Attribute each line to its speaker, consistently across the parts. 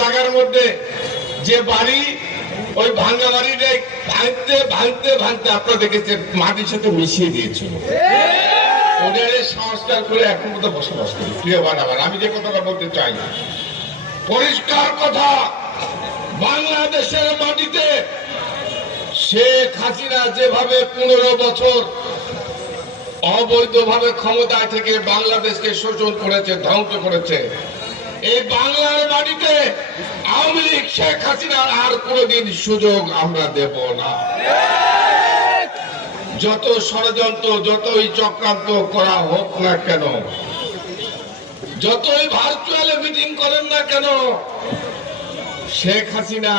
Speaker 1: জায়গার মধ্যে যে বাড়ি ওই ভাঙা বাড়িটা ভাঙতে ভাঙতে ভাঙতে আপনারা দেখেছেন মাটির সাথে মিশিয়ে দিয়েছিল। ওদের সংস্কার করে এখন মতো বসবাস করি। প্রিয় বানাবার আমি যে কথাটা বলতে চাই পরিষ্কার কথা বাংলাদেশের মাটিতে শেখ হাসিনা যেভাবে পনেরো বছর অবৈধভাবে ক্ষমতায় থেকে বাংলাদেশকে শোষণ করেছে ধ্বংস করেছে এই বাংলার মাটিতে আওয়ামী লীগ, শেখ হাসিনার আর কোনোদিন সুযোগ আমরা দেব না। যত ষড়যন্ত্র, যতই চক্রান্ত করা হোক না কেন, যতই ভার্চুয়ালে মিটিং করেন না কেন, শেখ হাসিনা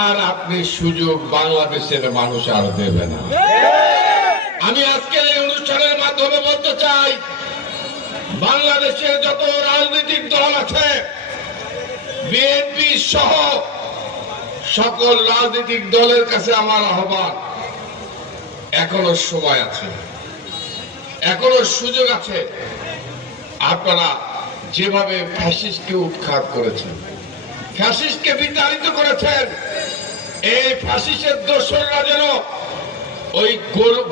Speaker 1: আর আপনি সুযোগ বাংলাদেশের মানুষ আর দেবে না। আমি আজকের এই অনুষ্ঠানের মাধ্যমে বলতে চাই বাংলাদেশের যত রাজনৈতিক দল আছে বিএনপি সহ সকল রাজনৈতিক দলের কাছে আমার আহ্বান, এখনও সময় আছে। এখনও সুযোগ আছে। আপনারা যেভাবে ফ্যাসিস্টকে উৎখাত করেছেন, ফ্যাসিস্টকে বিতাড়িত করেছেন, এই ফ্যাসিস্টের দোসররা যেন ওই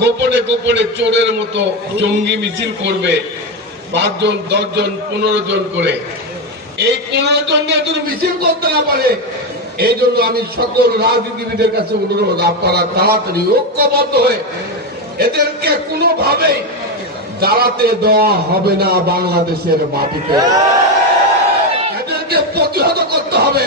Speaker 1: গোপনে গোপনে চোরের মতো জঙ্গি মিছিল করবে পাঁচজন দশজন পনেরো জন করে। এই পনেরো জন নিয়ে যদি মিছিল করতে না পারে এই জন্য আমি সকল রাজনীতিবিদের কাছে অনুরোধ আপনারা তাড়াতাড়ি ঐক্যবদ্ধ হয়ে এদেরকে কোনোভাবেই দাঁড়াতে দেওয়া হবে না বাংলাদেশের মাটিতে। এদেরকে প্রতিহত করতে হবে।